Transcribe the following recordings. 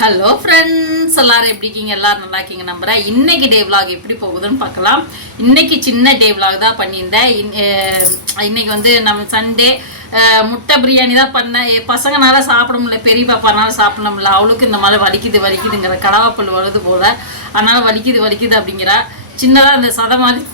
Hello friends எல்லாரும் எப்படி இருக்கீங்க? எல்லாரும் நல்லா இருக்கீங்க நம்புறேன். இன்னைக்கு டே விலாக் எப்படி போகுதுன்னு பார்க்கலாம். இன்னைக்கு சின்ன டே விலாக் தான் பண்ணியிருந்தேன். இன்- இன்னைக்கு வந்து நம்ம சண்டே முட்டை பிரியாணி தான் பண்ணேன். என் பசங்கனால சாப்பிட முடியல பெரிய பாப்பானால சாப்பிட முடியல. அவளுக்கு இந்த மாதிரி வலிக்குது வலிக்குதுங்கிற கடவாப்பல் வருது போல. அதனால வலிக்குது வலிக்குது அப்படிங்கிறா. சின்னதாக அந்த சதை மாதிரி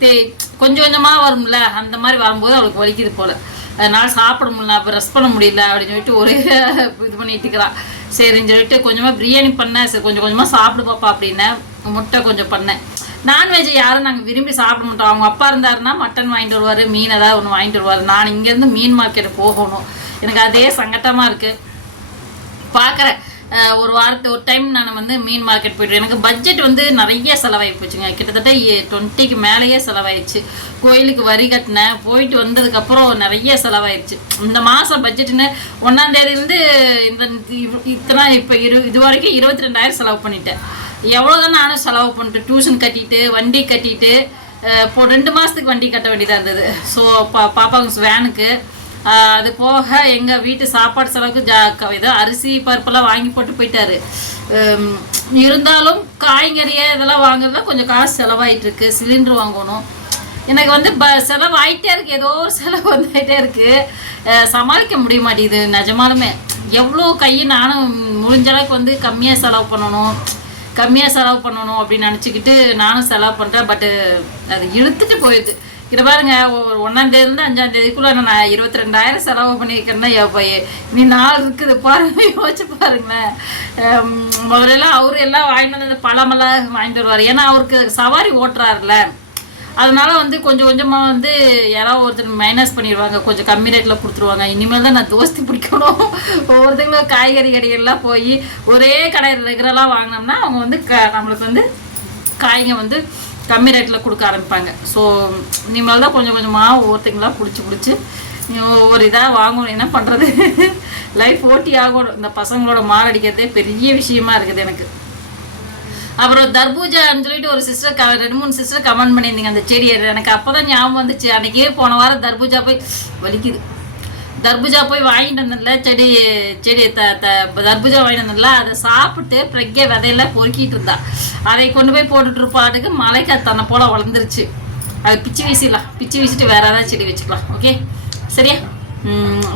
தே- கொஞ்சம் கொஞ்சமாக வரும்ல அந்த மாதிரி வரும்போது அவளுக்கு வலிக்குது போல. அதனால சாப்பிட முடியல அப்போ ரெஸ்ட் பண்ண முடியல அப்படின்னு சொல்லிட்டு ஒரே இது பண்ணிட்டு இருக்கிறான் சரின்னு சொல்லிட்டு கொஞ்சமாக பிரியாணி பண்ணேன் சரி கொஞ்சம் கொஞ்சமாக சாப்பிடு பாப்பா அப்படின்னேன் முட்டை கொஞ்சம் பண்ணேன். நான்வெஜ் யாரும் நாங்கள் விரும்பி சாப்பிட மாட்டோம். அவங்க அப்பா இருந்தாருன்னா மட்டன் வாங்கிட்டு வருவார் மீன் ஏதாவது ஒன்று வாங்கிட்டு வருவார். நான் இங்கேருந்து மீன் மார்க்கெட்டு போகணும். எனக்கு அதே சங்கட்டமாக இருக்குது பார்க்குறேன் ஒரு வாரத்து ஒரு டைம் நான் வந்து மீன் மார்க்கெட் போய்ட்டு எனக்கு பட்ஜெட் வந்து நிறைய செலவாகி போச்சுங்க. கிட்டத்தட்ட டுவெண்ட்டிக்கு மேலேயே செலவாயிடுச்சு. கோயிலுக்கு வரி கட்டினேன். போயிட்டு வந்ததுக்கப்புறம் நிறைய செலவாயிடுச்சு. இந்த மாதம் பட்ஜெட்டுன்னு ஒன்றாந்தேதியிலேருந்து இந்த இத்தனை இப்போ இரு இது வரைக்கும் இருபத்தி ரெண்டாயிரம் செலவு பண்ணிட்டேன். எவ்வளோ தான் நானும் செலவு பண்ணிட்டு டியூஷன் கட்டிட்டு வண்டி கட்டிட்டு இப்போ ரெண்டு மாதத்துக்கு வண்டி கட்ட வேண்டியதாக இருந்தது. ஸோ பா பாப்பாவுக்கு வேனுக்கு அது போக எங்கள் வீட்டு சாப்பாடு செலவுக்கு ஜா க- அரிசி பருப்பெல்லாம் வாங்கி போட்டு போயிட்டாரு. இருந்தாலும் காய்கறியை இதெல்லாம் வாங்குறதுலாம் கொஞ்சம் காசு செலவாயிட்டு இருக்கு. சிலிண்டர் வாங்கணும். எனக்கு வந்து ப செலவு ஆகிட்டே இருக்கு. ஏதோ ஒரு செலவு வந்துகிட்டே இருக்கு. சமாளிக்க முடிய மாட்டேங்குது. நிஜமாலுமே. எவ்வளோ கையை நானும் முடிஞ்ச அளவுக்கு வந்து கம்மியாக செலவு பண்ணணும். கம்மியாக செலவு பண்ணணும் அப்படின்னு நினச்சிக்கிட்டு நானும் செலவு பண்ணுறேன் பட்டு அது இழுத்துட்டு போயிடுது. இதை பாருங்க ஒரு ஒன்றாம் அஞ்சாந்தேதிக்குள்ளே அஞ்சாம் தேதிக்குள்ள நான் இருபத்தி ரெண்டாயிரம் செலவு பண்ணியிருக்கேன்னா எப்போ நீ நாள் இருக்குது பாருங்க யோசிச்சு பாருங்களேன். ஹம், முதல்ல அவரு எல்லாம் வாங்கிட்டு வந்து பழமெல்லாம் வாங்கிட்டு வருவார். ஏன்னா அவருக்கு சவாரி ஓட்டுறாருல அதனால வந்து கொஞ்சம் கொஞ்சமாக வந்து யாராவது ஒருத்தர் மைனஸ் பண்ணிடுவாங்க. கொஞ்சம் கம்மி ரேட்டில் கொடுத்துருவாங்க. இனிமேல் தான் நான் தோஸ்தி பிடிக்கணும். ஒவ்வொருத்தங்களும் காய்கறி கடைகள்லாம் போய் ஒரே கடையில் ரெகுலராக வாங்கினோம்னா அவங்க வந்து க நம்மளுக்கு வந்து காய்ங்க வந்து கம்மி ரேட்டில் கொடுக்க ஆரம்பிப்பாங்க. ஸோ இனிமேல் தான் கொஞ்சம் கொஞ்சமாக ஒவ்வொருத்தங்களாம் பிடிச்சி பிடிச்சி ஒவ்வொரு இதாக வாங்கணும். என்ன பண்ணுறது லைஃப் ஓட்டி ஆகணும். இந்த பசங்களோட மாரடிக்கிறதே பெரிய விஷயமா இருக்குது எனக்கு. அப்புறம் தர்பூஜான்னு சொல்லிட்டு ஒரு சிஸ்டர் க ரெண்டு மூணு சிஸ்டர் கமெண்ட் பண்ணியிருந்தீங்க அந்த செடி எனக்கு அப்போ தான் ஞாபகம் வந்துச்சு. அன்றைக்கே போன வாரம் தர்பூஜா போய் வலிக்குது. தர்பூஜா போய் வாங்கிட்டு வந்ததில்ல செடி செடி த த தர்பூஜா வாங்கிட்டு வந்ததில்ல அதை சாப்பிட்டு பிரக்கே விதையெல்லாம் பொறுக்கிட்டு இருந்தா. அதை கொண்டு போய் போட்டுட்டு இருப்பாட்டுக்கு மலைக்கா தன்னை போல வளர்ந்துருச்சு. அது பிச்சு வீசிடலாம். பிச்சு வீசிட்டு வேற ஏதாவது செடி வச்சுக்கலாம். ஓகே சரியா?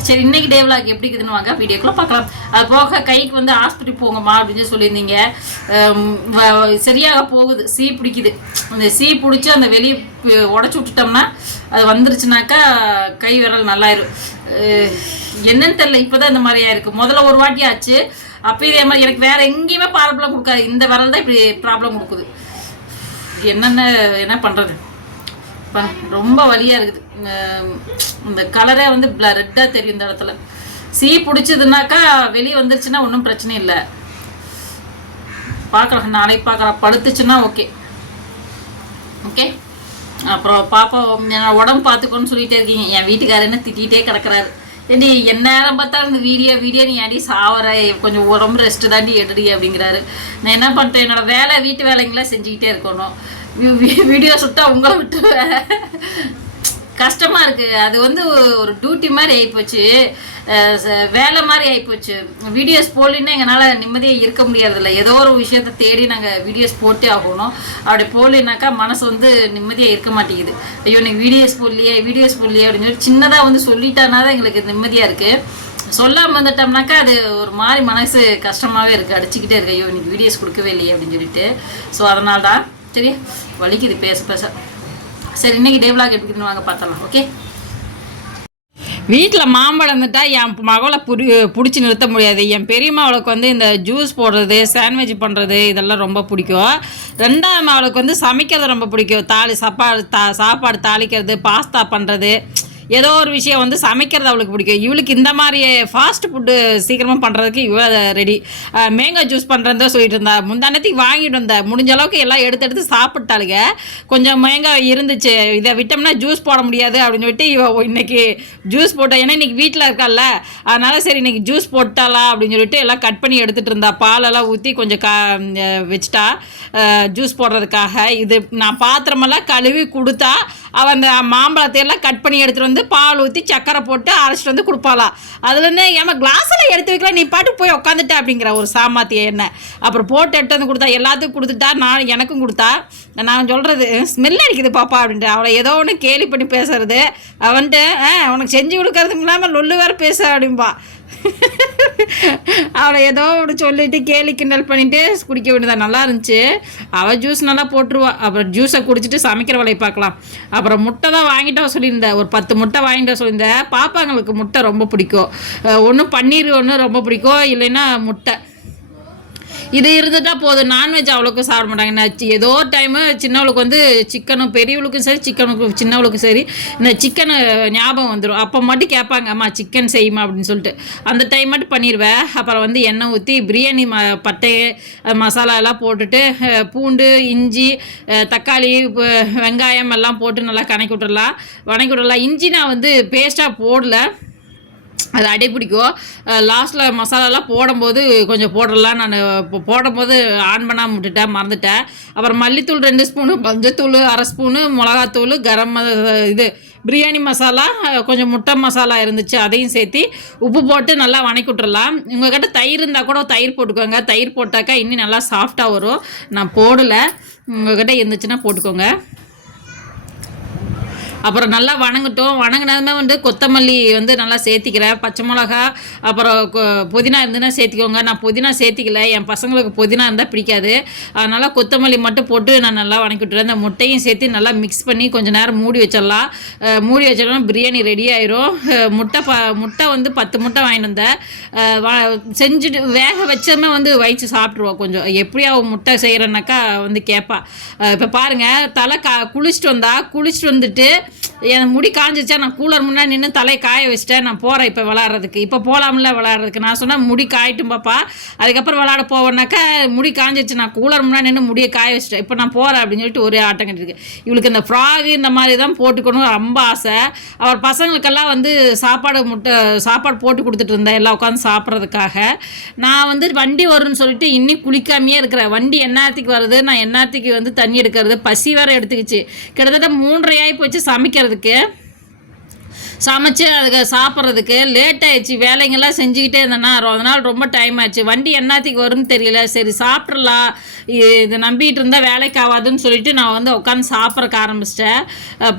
சரி இன்னைக்கு டே விளாக் எப்படி இருக்குதுன்னு வாங்க வீடியோக்குள்ள பார்க்கலாம். அது போக கைக்கு வந்து ஹாஸ்பிட்டல் போங்கம்மா அப்படின்னு சொல்லி சொல்லியிருந்தீங்க வ- சரியாக போகுது. சீ பிடிக்குது. அந்த சீ பிடிச்சி அந்த வெளியே உடச்சி விட்டுட்டோம்னா அது வந்துருச்சுனாக்கா கை விரல் நல்லாயிரும் என்னன்னு தெரியல இப்போதான் இந்த மாதிரியா இருக்கு. முதல்ல ஒரு வாட்டி ஆச்சு. அப்போ இதே மாதிரி எனக்கு வேற எங்கேயுமே ப்ராப்ளம் கொடுக்காது. இந்த விரல் தான் இப்படி ப்ராப்ளம் கொடுக்குது. என்னென்ன என்ன பண்ணுறது ரொம்ப வழியாக இருக்குது. இந்த கலரே வந்து ரெட்டாக தெரியும் இந்த இடத்துல. சீ பிடிச்சதுனாக்கா வெளியே வந்துருச்சுன்னா ஒன்றும் பிரச்சனை இல்லை. பார்க்கலாம் நாளைக்கு பார்க்கலாம். படுத்துச்சுன்னா ஓகே ஓகே அப்புறம் பாப்பா நான் உடம்பு பார்த்துக்கோன்னு சொல்லிட்டே இருக்கீங்க. என் வீட்டுக்காரர் என்ன திட்டிகிட்டே கிடக்குறாரு. ஏடி என்ன நேரம் பார்த்தாலும் இந்த வீடியோ வீடியோ நீ அடி சாவற? கொஞ்சம் உடம்பு ரெஸ்ட்டு தாண்டி எடுடி அப்படிங்கிறாரு. நான் என்ன பண்ணிட்டேன்? என்னோடய வேலை வீட்டு வேலைங்களாம் செஞ்சுக்கிட்டே இருக்கணும். வீடியோ சுட்டா உங்களை விட்டுருவேன். கஷ்டமா இருக்கு. அது வந்து ஒரு டியூட்டி மாதிரி ஆகிப்போச்சு வேலை மாதிரி ஆகிப்போச்சு வீடியோஸ் போடலின்னா எங்களால் நிம்மதியாக இருக்க முடியறதில்ல ஏதோ ஒரு விஷயத்த தேடி நாங்கள் வீடியோஸ் போட்டே ஆகணும். அப்படி போடலினாக்கா மனசு வந்து நிம்மதியாக இருக்க மாட்டேங்குது. ஐயோ நீ வீடியோஸ் போடலையே வீடியோஸ் போடலையே அப்படின்னு சொல்லி சின்னதாக வந்து சொல்லிட்டானா தான் எங்களுக்கு நிம்மதியாக இருக்குது சொல்லாமல் வந்துட்டோம்னாக்கா அது ஒரு மாதிரி மனசு கஷ்டமாகவே இருக்குது அடிச்சுக்கிட்டே இருக்கு. ஐயோ இன்னைக்கு வீடியோஸ் கொடுக்கவே இல்லையே அப்படின்னு சொல்லிட்டு. ஸோ அதனால தான் சரி வலிக்குது. பேச பேச. சரி இன்னைக்கு டே விளாக் எப்படி வாங்க பார்த்தலாம் ஓகே வீட்டில் மாம்பழம் இருந்துட்டா என் மகளை புடி பிடிச்சி நிறுத்த முடியாது. என் பெரியம்மாவளுக்கு வந்து இந்த ஜூஸ் போடுறது சாண்ட்விச் பண்ணுறது இதெல்லாம் ரொம்ப பிடிக்கும். ரெண்டாம் மாவளுக்கு வந்து சமைக்கிறது ரொம்ப பிடிக்கும். தாளி சாப்பாடு தா சாப்பாடு தாளிக்கிறது பாஸ்தா பண்ணுறது ஏதோ ஒரு விஷயம் வந்து சமைக்கிறது அவளுக்கு பிடிக்கும். இவளுக்கு இந்த மாதிரி ஃபாஸ்ட் ஃபுட்டு சீக்கிரமாக பண்ணுறதுக்கு இவ ரெடி மேங்கோ ஜூஸ் பண்ணுறதா சொல்லிட்டு இருந்தா. முந்தானத்துக்கு வாங்கிட்டு வந்தா. முடிஞ்ச அளவுக்கு எல்லாம் எடுத்து எடுத்து சாப்பிட்டாளுங்க கொஞ்சம் மேங்கோ இருந்துச்சு. இதை விட்டோம்னா ஜூஸ் போட முடியாது அப்படின்னு சொல்லிட்டு இவ இன்னைக்கு ஜூஸ் போட்டா. ஏன்னா இன்னைக்கு வீட்டில் இருக்கால அதனால சரி இன்னைக்கு ஜூஸ் போட்டாலா அப்படின்னு சொல்லிட்டு எல்லாம் கட் பண்ணி எடுத்துகிட்டு இருந்தா. பாலெல்லாம் ஊற்றி கொஞ்சம் கா வச்சுட்டா. ஜூஸ் போடுறதுக்காக. இது நான் பாத்திரமெல்லாம் கழுவி கொடுத்தா அவள் அந்த மாம்பழத்தை எல்லாம் கட் பண்ணி எடுத்துகிட்டு வந்து பால் ஊற்றி சக்கரை போட்டு அரைச்சிட்டு வந்து கொடுப்பாளாம் அதுலேருந்து ஏமா கிளாஸில் எடுத்து வைக்கலாம் நீ பாட்டு போய் உட்காந்துட்ட அப்படிங்கிற ஒரு சாமாத்திய என்ன அப்புறம் போட்டு எடுத்து வந்து கொடுத்தா எல்லாத்துக்கும் கொடுத்துட்டா நான் எனக்கும் கொடுத்தா. நான் சொல்கிறது ஸ்மெல் அடிக்குது பாப்பா அப்படின்ட்டு. அவளை ஏதோ ஒன்று கேலி பண்ணி பேசுறது. அவன்ட்டு ஆ உனக்கு செஞ்சு கொடுக்கறதுக்கு இல்லாமல் லொல்லு வேறு பேச அப்படின்பா அவளை ஏதோ ஒன்று சொல்லிட்டு கேலி கிண்டல் பண்ணிட்டு குடிக்க வேண்டியதா நல்லா இருந்துச்சு. அவள் ஜூஸ் நல்லா போட்டுருவா. அப்புறம் ஜூஸை குடிச்சிட்டு சமைக்கிற வேலையை பார்க்கலாம். அப்புறம் முட்டை தான் வாங்கிட்டு வர சொல்லியிருந்தேன். ஒரு பத்து முட்டை வாங்கிட்டு வர சொல்லியிருந்தேன். பாப்பாங்களுக்கு முட்டை ரொம்ப பிடிக்கும். ஒன்று பன்னீர் ஒன்று ரொம்ப பிடிக்கும். இல்லைன்னா முட்டை. இது இருந்துட்டால் போதும். நான்வெஜ் அவ்வளோக்கு சாப்பிட மாட்டாங்க. நான் ஏதோ டைமு சின்னவளுக்கு வந்து சிக்கனும் பெரியவளுக்கும் சரி சிக்கனுக்கும் சின்னவளுக்கும் சரி இந்த சிக்கனு ஞாபகம் வந்துடும் அப்போ மட்டும் கேட்பாங்க அம்மா சிக்கன் செய்யுமா? அப்படின்னு சொல்லிட்டு. அந்த டைம் மட்டும் பண்ணிடுவேன் அப்புறம் வந்து எண்ணெய் ஊற்றி பிரியாணி ம பட்டை மசாலா எல்லாம் போட்டுட்டு பூண்டு இஞ்சி தக்காளி வெங்காயம் எல்லாம் போட்டு நல்லா கணக்கி விட்டுறலாம். வணக்கி விட்டுறலாம். இஞ்சி நான் வந்து பேஸ்ட்டாக போடல. அது அடி பிடிக்கும். லாஸ்ட்டில் மசாலாலாம் போடும்போது கொஞ்சம் போடலாம். நான் இப்போ போடும்போது ஆன் பண்ணாமல் விட்டுட்டேன் மறந்துட்டேன். அப்புறம் மல்லித்தூள் ரெண்டு ஸ்பூனு மஞ்சத்தூள் அரை ஸ்பூனு மிளகாத்தூள் கரம் இது பிரியாணி மசாலா கொஞ்சம் முட்டை மசாலா இருந்துச்சு அதையும் சேர்த்து உப்பு போட்டு நல்லா வணக்கி விட்டுறலாம். உங்கள்கிட்ட தயிர் இருந்தால் கூட தயிர் போட்டுக்கோங்க. தயிர் போட்டாக்கா இன்னும் நல்லா சாஃப்டாக வரும். நான் போடலை. உங்கள்கிட்ட இருந்துச்சுன்னா போட்டுக்கோங்க. அப்புறம் நல்லா வணங்கட்டும். வணங்கினதுமே வந்து கொத்தமல்லி வந்து நல்லா சேர்த்திக்கிறேன். பச்சை மிளகா அப்புறம் கொ- புதினா இருந்துன்னா சேர்த்திக்கோங்க. நான் புதினா சேர்த்திக்கல. என் பசங்களுக்கு புதினா இருந்தால் பிடிக்காது. அதனால் கொத்தமல்லி மட்டும் போட்டு நான் நல்லா வணக்கி விட்டுறேன் இந்த முட்டையும் சேர்த்து நல்லா மிக்ஸ் பண்ணி கொஞ்சம் நேரம் மூடி வச்சிடலாம். மூடி வச்சிடலாம் பிரியாணி ரெடி ஆயிரும். முட்டை ப முட்டை வந்து பத்து முட்டை வாங்கிட்டு வந்தேன். செஞ்சுட்டு வேக வச்சோமே வந்து வயிற்று சாப்பிட்ருவோம் கொஞ்சம். எப்படியா முட்டை செய்கிறேன்னாக்கா வந்து கேட்பா இப்போ பாருங்கள் தலை கா குளிச்சுட்டு வந்தா குளிச்சுட்டு வந்துட்டு என் முடி காஞ்சிச்சா நான் கூலர் முன்னாடி நின்று தலையை காய வச்சிட்டேன் நான் போகிறேன் இப்போ விளாட்றதுக்கு இப்போ போகலாம்ல விளாட்றதுக்கு நான் சொன்னேன் முடி காயட்டும் பாப்பா. அதுக்கப்புறம் விளாட போவேன்னாக்கா முடி காஞ்சிச்சு நான் கூலர் முன்னாடி நின்று முடியை காய வச்சிட்டேன். இப்போ நான் போகிறேன் அப்படின்னு சொல்லிட்டு ஒரே ஆட்டம் கட்டிருக்கு. இவளுக்கு இந்த ஃப்ராகு இந்த மாதிரி தான் போட்டுக்கணும் ரொம்ப ஆசை. அவர் பசங்களுக்கெல்லாம் வந்து சாப்பாடு முட்டை சாப்பாடு போட்டு கொடுத்துட்டு இருந்தேன் எல்லாம் உட்காந்து சாப்பிட்றதுக்காக. நான் வந்து வண்டி வரும்னு சொல்லிட்டு இன்னும் குளிக்காமையே இருக்கிறேன். வண்டி எந்நேரத்துக்கு வருது நான் எந்நேரத்துக்கு வந்து தண்ணி எடுக்கிறது பசி வேறு எடுத்துக்கிச்சு. கிட்டத்தட்ட மூன்றரை ஆகி போச்சு சமைக்கிறதுக்கு சமைச்சு அதுக்கு சாப்பிட்றதுக்கு லேட் ஆயிடுச்சு. வேலைங்கெல்லாம் செஞ்சுக்கிட்டே இருந்தேன்னா அதனால் ரொம்ப டைம் ஆச்சு. வண்டி என்னத்துக்கு வரும்னு தெரியல. சரி சாப்பிட்றலாம் இதை நம்பிட்டு இருந்தால் வேலைக்கு ஆகாதுன்னு சொல்லிட்டு நான் வந்து உட்காந்து சாப்பிட்றக்க ஆரம்பிச்சிட்டேன்.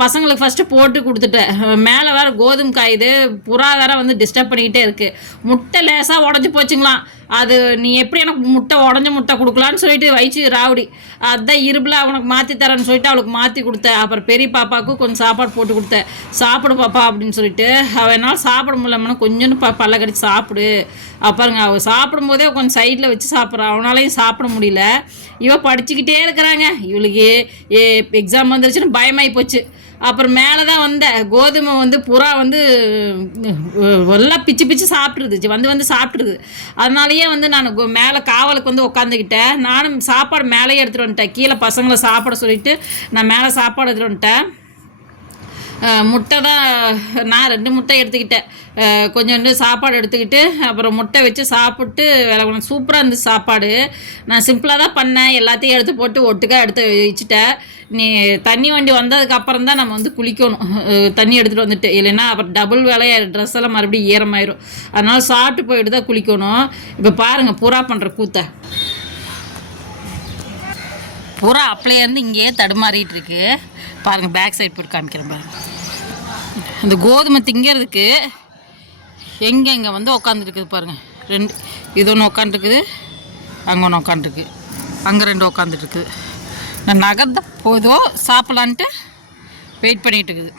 பசங்களுக்கு ஃபஸ்ட்டு போட்டு கொடுத்துட்டேன். மேலே வேறு கோதுமை காயுது புறா வேற வந்து டிஸ்டர்ப் பண்ணிக்கிட்டே இருக்குது முட்டை லேசாக உடஞ்சி போச்சுங்களாம். அது நீ எப்படி எனக்கு முட்டை உடஞ்ச முட்டை கொடுக்கலான்னு சொல்லிட்டு வயிச்சு ராவடி. அதான் இருபில் அவனுக்கு மாற்றி தரேன்னு சொல்லிட்டு அவளுக்கு மாற்றி கொடுத்தேன். அப்புறம் பெரிய பாப்பாவுக்கும் கொஞ்சம் சாப்பாடு போட்டு கொடுத்தேன். சாப்பிடு பாப்பா அப்படின்னு சொல்லிட்டு அவள் என்னால் சாப்பிட முடியலம்னா கொஞ்சோன்னு ப பல்ல கடிச்சு சாப்பிடு. அப்புறங்க அவள் சாப்பிடும்போதே கொஞ்சம் சைடில் வச்சு சாப்பிட்றான் அவனாலையும் சாப்பிட முடியல. இவள் படிச்சுக்கிட்டே இருக்கிறாங்க. இவளுக்கு எக்ஸாம் வந்துருச்சுன்னு பயமாகி போச்சு. அப்புறம் மேலே தான் வந்தேன் கோதுமை வந்து புறா வந்து எல்லாம் பிச்சு பிச்சு சாப்பிட்ருது வந்து வந்து சாப்பிட்ருது அதனாலயே வந்து நான் மேலே காவலுக்கு வந்து உட்காந்துக்கிட்டேன் நானும் சாப்பாடு மேலேயே எடுத்துகிட்டு வந்துட்டேன். கீழே பசங்களை சாப்பிட சொல்லிட்டு நான் மேலே சாப்பாடு எடுத்துகிட்டு வந்துட்டேன். முட்டை தான் நான் ரெண்டு முட்டை எடுத்துக்கிட்டேன். கொஞ்சோண்டு சாப்பாடு எடுத்துக்கிட்டு அப்புறம் முட்டை வச்சு சாப்பிட்டு வேலை சூப்பராக இருந்துச்சு சாப்பாடு. நான் சிம்பிளாக தான் பண்ணேன். எல்லாத்தையும் எடுத்து போட்டு ஒட்டுக்காக எடுத்து வச்சுட்டேன். நீ தண்ணி வண்டி வந்ததுக்கு அப்புறம் தான் நம்ம வந்து குளிக்கணும். தண்ணி எடுத்துகிட்டு வந்துட்டு. இல்லைன்னா அப்புறம் டபுள் வேலையாக ட்ரெஸ் எல்லாம் மறுபடியும் ஈரமாயிரும். அதனால சாப்பிட்டு போயிட்டு தான் குளிக்கணும். இப்போ பாருங்கள் புறா பண்ணுற கூத்தை. புறா அப்படியே இருந்து இங்கேயே தடுமாறிட்டு இருக்கு. பாருங்கள் பேக் சைடு போட்டு காமிக்கிறேன் பாருங்க. அந்த கோதுமை திங்கிறதுக்கு எங்கே வந்து உக்காந்துருக்குது பாருங்கள் ரெண்டு இது ஒன்று உக்காந்துருக்குது அங்கே ஒன்று உக்காந்துருக்கு. அங்கே ரெண்டு உக்காந்துட்டுருக்கு நான் நகர்ந்த போதும் சாப்பிட்லான்ட்டு வெயிட் பண்ணிகிட்டு இருக்குது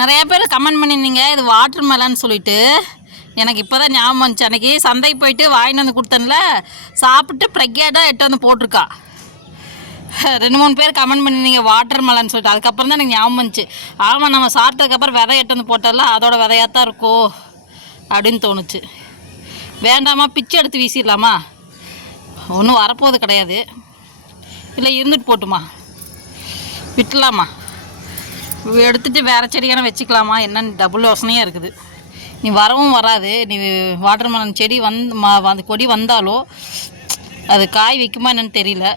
நிறையா பேர் கமெண்ட் பண்ணியிருந்தீங்க இது வாட்டர் மெலன்னு சொல்லிட்டு. எனக்கு இப்போ தான் ஞாபகம் வந்துச்சு. அன்னைக்கு சந்தைக்கு போயிட்டு வாங்கிட்டு வந்து கொடுத்தேன்ல சாப்பிட்டு ப்ரெக்யாட்டாக எட்டு வந்து போட்டிருக்கா. ரெண்டு மூணு பேர் கமெண்ட் பண்ணியிருந்தீங்க வாட்டர் மெலன்னு சொல்லிட்டு. அதுக்கப்புறம் தான் எனக்கு ஞாபகம் வந்துச்சு. ஆமாம் நம்ம சாப்பிட்டதுக்கப்புறம் விதை எட்டு வந்து போட்டோம்ல அதோட விதையாக தான் இருக்கும் அப்படின்னு தோணுச்சு. வேண்டாமா பிச்சை எடுத்து வீசிடலாமா? ஒன்றும் வரப்போகுது கிடையாது. இல்லை இருந்துட்டு போட்டுமா. விட்டலாமா. எடுத்துட்டு வேறு செடியான வச்சுக்கலாமா? என்னன்னு டபுள் யோசனையாக இருக்குது. நீ வரவும் வராது. நீ வாட்டர்மெலன் செடி வந் மா அந்த கொடி வந்தாலோ அது காய் வைக்குமா என்னன்னு தெரியல.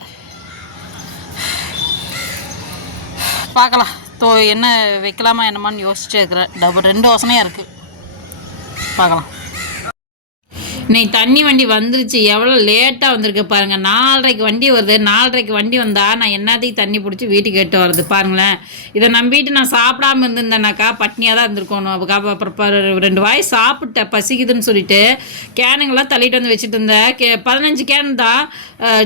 பார்க்கலாம் தோ என்ன வைக்கலாமா என்னமான்னு யோசிச்சு இருக்கிறேன். டபுள் ரெண்டு யோசனையாக இருக்குது பார்க்கலாம் இன்னைக்கு தண்ணி வண்டி வந்துருச்சு எவ்வளோ லேட்டாக வந்திருக்கு பாருங்கள் நாலரைக்கு வண்டி வருது. நாலரைக்கு வண்டி வந்தால் நான் என்னத்தையும் தண்ணி பிடிச்சி வீட்டுக்கு எட்டு வருது பாருங்களேன். இதை நம்பிட்டு நான் சாப்பிடாம இருந்திருந்தேனாக்கா பட்னியாக தான் இருந்திருக்கணும். அதுக்கு அப்புறம் ப- ரெண்டு வாய் சாப்பிட்டேன் பசிக்குதுன்னு சொல்லிட்டு கேனுங்கெல்லாம் தள்ளிட்டு வந்து வச்சுட்டு இருந்தேன் கே பதினஞ்சு கேன் தான்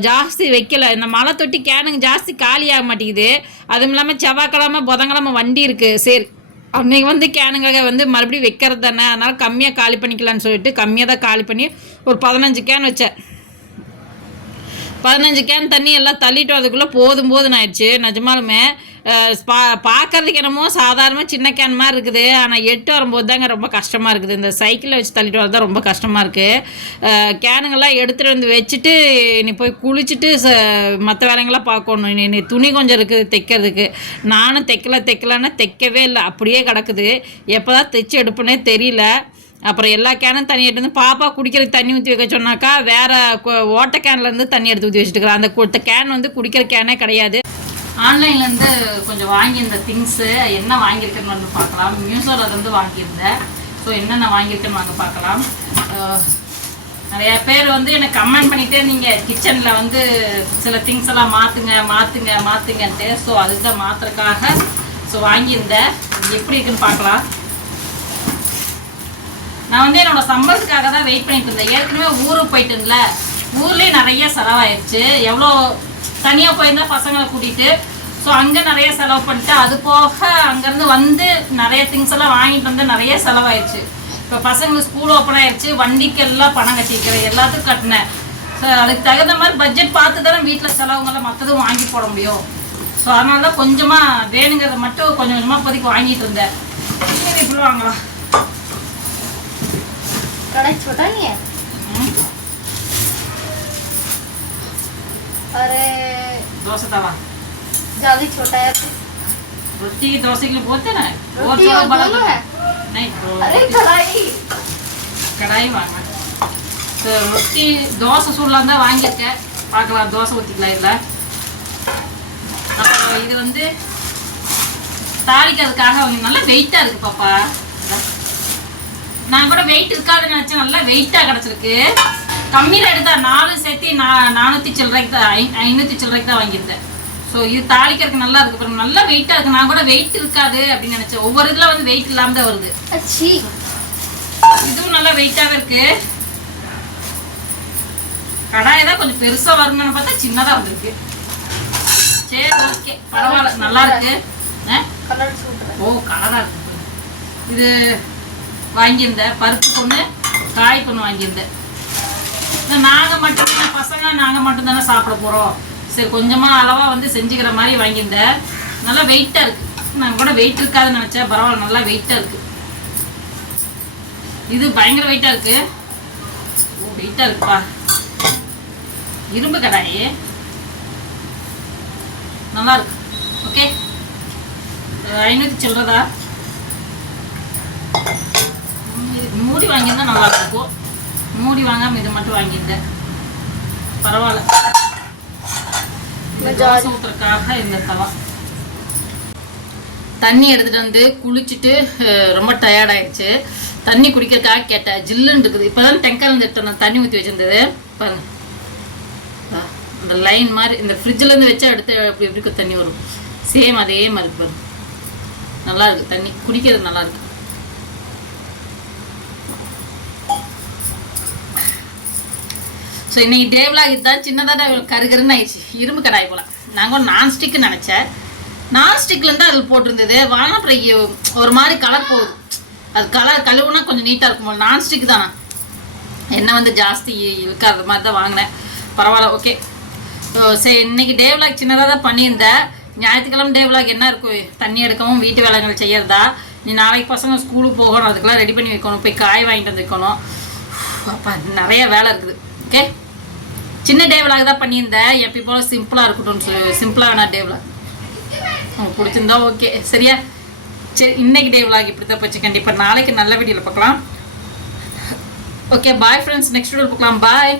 ஜாஸ்தி வைக்கல. இந்த மழை தொட்டி கேனுங்க ஜாஸ்தி காலியாக மாட்டேங்குது. அதுவும் இல்லாமல் செவ்வாய்க்கிழமை புதன்கிழமை வண்டி இருக்குது சரி அன்னைக்கு வந்து கேனுங்க வந்து மறுபடியும் வைக்கிறது தானே? அதனால் கம்மியாக காலி பண்ணிக்கலாம்னு சொல்லிட்டு கம்மியாக தான் காலி பண்ணி ஒரு பதினஞ்சு கேன் வச்சேன். பதினஞ்சு கேன் தண்ணி எல்லாம் தள்ளிட்டு வரதுக்குள்ளே போதும் போதுன்னு ஆயிடுச்சு. நிஜமாலுமே பா பார்க்கறதுக்கு என்னமோ சாதாரணமாக சின்ன கேன் மாதிரி இருக்குது. ஆனால் எட்டு வரும்போது தாங்க ரொம்ப கஷ்டமாக இருக்குது. இந்த சைக்கிளில் வச்சு தள்ளிட்டு வரது தான் ரொம்ப கஷ்டமாக இருக்குது கேனுங்கெல்லாம் எடுத்துகிட்டு வந்து வச்சுட்டு நீ போய் குளிச்சுட்டு ச மற்ற வேலைங்களாம் பார்க்கணும் நீ நீ துணி கொஞ்சம் இருக்குது தைக்கிறதுக்கு. நானும் தைக்கல தைக்கலன்னா தைக்கவே இல்லை. அப்படியே கிடக்குது. எப்போ தான் தைச்சு எடுப்பனே தெரியல. அப்புறம் எல்லா கேனும் தண்ணி எடுத்து வந்து பாப்பா குடிக்கிறதுக்கு தண்ணி ஊற்றி வைக்க சொன்னாக்கா வேற ஓட்ட கேன்லேருந்து தண்ணி எடுத்து ஊற்றி வச்சுட்டு அந்த கேன் வந்து குடிக்கிற கேனே கிடையாது. ஆன்லைன்லேருந்து கொஞ்சம் வாங்கியிருந்த திங்ஸு என்ன வாங்கியிருக்கேன்னு வந்து பார்க்கலாம். மியூசோவில் வாங்கியிருந்தேன். ஸோ என்னென்ன வாங்கியிருக்கேன்னு வாங்க பார்க்கலாம். நிறையா பேர் வந்து எனக்கு கமெண்ட் பண்ணிகிட்டே நீங்கள் கிச்சனில் வந்து சில திங்ஸ் எல்லாம் மாற்றுங்க மாற்றுங்க மாற்றுங்கன்ட்டு ஸோ அதுக்கு தான் ஸோ வாங்கியிருந்தேன். எப்படி இருக்குன்னு பார்க்கலாம். நான் வந்து என்னோடய சம்பளத்துக்காக தான் வெயிட் பண்ணிட்டு இருந்தேன். ஏற்கனவே ஊருக்கு போயிட்டேன்ல. ஊர்லேயே நிறைய செலவாயிடுச்சு எவ்வளோ தனியாக போயிருந்தால் பசங்களை கூட்டிகிட்டு ஸோ அங்கே நிறைய செலவு பண்ணிட்டு அது போக அங்கேருந்து வந்து நிறைய திங்ஸ் எல்லாம் வாங்கிட்டு வந்து நிறைய செலவாயிடுச்சு இப்போ பசங்களுக்கு ஸ்கூல் ஓப்பன் ஆயிடுச்சு வண்டிக்கெல்லாம் பணம் கட்டிக்கிறேன் எல்லாத்துக்கும் கட்டினேன். ஸோ அதுக்கு தகுந்த மாதிரி பட்ஜெட் பார்த்து தானே வீட்டில் செலவுங்களை மற்றதும் வாங்கி போட முடியும். ஸோ அதனால தான் கொஞ்சமாக வேணுங்கிறத மட்டும் கொஞ்சம் கொஞ்சமாக இப்போதைக்கு வாங்கிட்டு இருந்தேன் இப்படி வாங்கலாம்? கடைச்சி போட்டா दोसा तवा ज्यादा ही छोटा है रोटी की डोसे के लिए बोलते हैं ना और रोटी थोड़ा और बड़ा दोनों दो। है? नहीं दो- अरे कढ़ाई கடாய் வாங்க ஸோ ரொட்டி தோசை சுடலாம் தான் வாங்கியிருக்கேன் பார்க்கலாம் தோசை ஊற்றிக்கலாம் இதில் அப்புறம் இது வந்து தாளிக்கிறதுக்காக அவங்க நல்லா வெயிட்டாக இருக்குது பாப்பா இதா. நான் கூட வெயிட் இருக்காதுன்னு நினச்சேன் நல்லா வெயிட்டாக கிடச்சிருக்கு கம்மியில் எடுத்தா நாலு சேர்த்து நா நானூற்றி சில்லறைக்கு தான் ஐ ஐநூற்றி சில்லறைக்கு தான் வாங்கியிருந்தேன். ஸோ இது தாளிக்கிறதுக்கு நல்லா இருக்கு. பாருங்க நல்லா வெயிட்டாக இருக்குது நான் கூட வெயிட் இருக்காது அப்படின்னு நினச்சேன். ஒவ்வொரு இதில் வந்து வெயிட் இல்லாமல் தான் வருது. இதுவும் நல்லா வெயிட்டாகவே இருக்கு. கடாய் தான் கொஞ்சம் பெருசாக வரணும்னு பார்த்தா சின்னதாக வந்திருக்கு. சரி ஓகே பரவாயில்ல. நல்லா இருக்கு. ஓ கலராக இருக்கு. இது வாங்கியிருந்தேன். பருப்பு பொண்ணு காய் பொண்ணு வாங்கியிருந்தேன். நாங்கள் நாங்க மட்டும் பசங்க நாங்கள் மட்டும் தானே சாப்பிட போகிறோம் சரி கொஞ்சமாக அளவாக வந்து செஞ்சுக்கிற மாதிரி வாங்கியிருந்தேன் நல்லா வெயிட்டாக இருக்கு. நான் கூட வெயிட் இருக்காதுன்னு நினச்சேன். பரவாயில்ல நல்லா வெயிட்டாக இருக்கு. இது பயங்கர வெயிட்டாக இருக்கு. ஓ வெயிட்டாக இருக்குப்பா. இரும்பு கடாயி. நல்லா இருக்கு. ஓகே ஐநூற்றி சொல்கிறதா மூடி வாங்கியிருந்தா நல்லா இருக்கும். மூடி வாங்காம இது மட்டும் வாங்கியிருந்தேன். பரவாயில்ல. தோசை ஊத்துறதுக்காக இந்த தவா. தண்ணி எடுத்துட்டு வந்து குளிச்சுட்டு ரொம்ப டயர்ட் ஆயிடுச்சு. தண்ணி குடிக்கிறதுக்காக கேட்டேன். ஜில்லுன்னு இருக்குது. இப்போதான் டெங்கர் இருந்து எடுத்து வந்தேன், தண்ணி ஊற்றி வச்சிருந்தது. பாருங்க. அந்த லைன் மாதிரி இந்த ஃப்ரிட்ஜில் இருந்து வச்சா எடுத்து எப்படி எப்படி தண்ணி வரும். சேம் அதே மாதிரி பாருங்க. நல்லா இருக்கு. தண்ணி குடிக்கிறது நல்லா இருக்கு. ஸோ இன்றைக்கி டேபிளாக இதுதான் சின்னதாக கருகருன்னு ஆயிடுச்சு. இரும்பு கடாய் போல். நாங்கள் நான்ஸ்டிக்கு நினச்சேன். நான்ஸ்டிக்லேருந்து அதில் போட்டிருந்தது. வாங்க அப்புறம் ஒரு மாதிரி கலர் போகுது. அது கலர் கழுவுனா கொஞ்சம் நீட்டாக இருக்கும் நான் ஸ்டிக் தானா? எண்ணெய் வந்து ஜாஸ்தி இருக்காத மாதிரி தான் வாங்கினேன். பரவாயில்ல ஓகே ஸோ சரி இன்னைக்கு டே விளாக் சின்னதாக தான் பண்ணியிருந்தேன். ஞாயிற்றுக்கிழமை டே விளாக் என்ன இருக்கும் தண்ணி எடுக்கவும் வீட்டு வேலைகள் செய்யறதா? நீ நாளைக்கு பசங்க ஸ்கூலுக்கு போகணும். அதுக்கெல்லாம் ரெடி பண்ணி வைக்கணும். போய் காய் வாங்கிட்டு வந்து வைக்கணும். அப்பா நிறைய வேலை இருக்குது. ஓகே சின்ன டே விளாக் தான் பண்ணியிருந்தேன். எப்பி போல சிம்பிளாக இருக்கட்டும் சொல்லி சிம்பிளான டே விளாக் உங்களுக்கு பிடிச்சிருந்தா ஓகே சரியா? சரி இன்னைக்கு டே விளாக் இப்படி தான் போச்சு. கண்டிப்பாக நாளைக்கு நல்ல வீடியோவில் பார்க்கலாம். Okay bye friends next video பார்க்கலாம். பாய்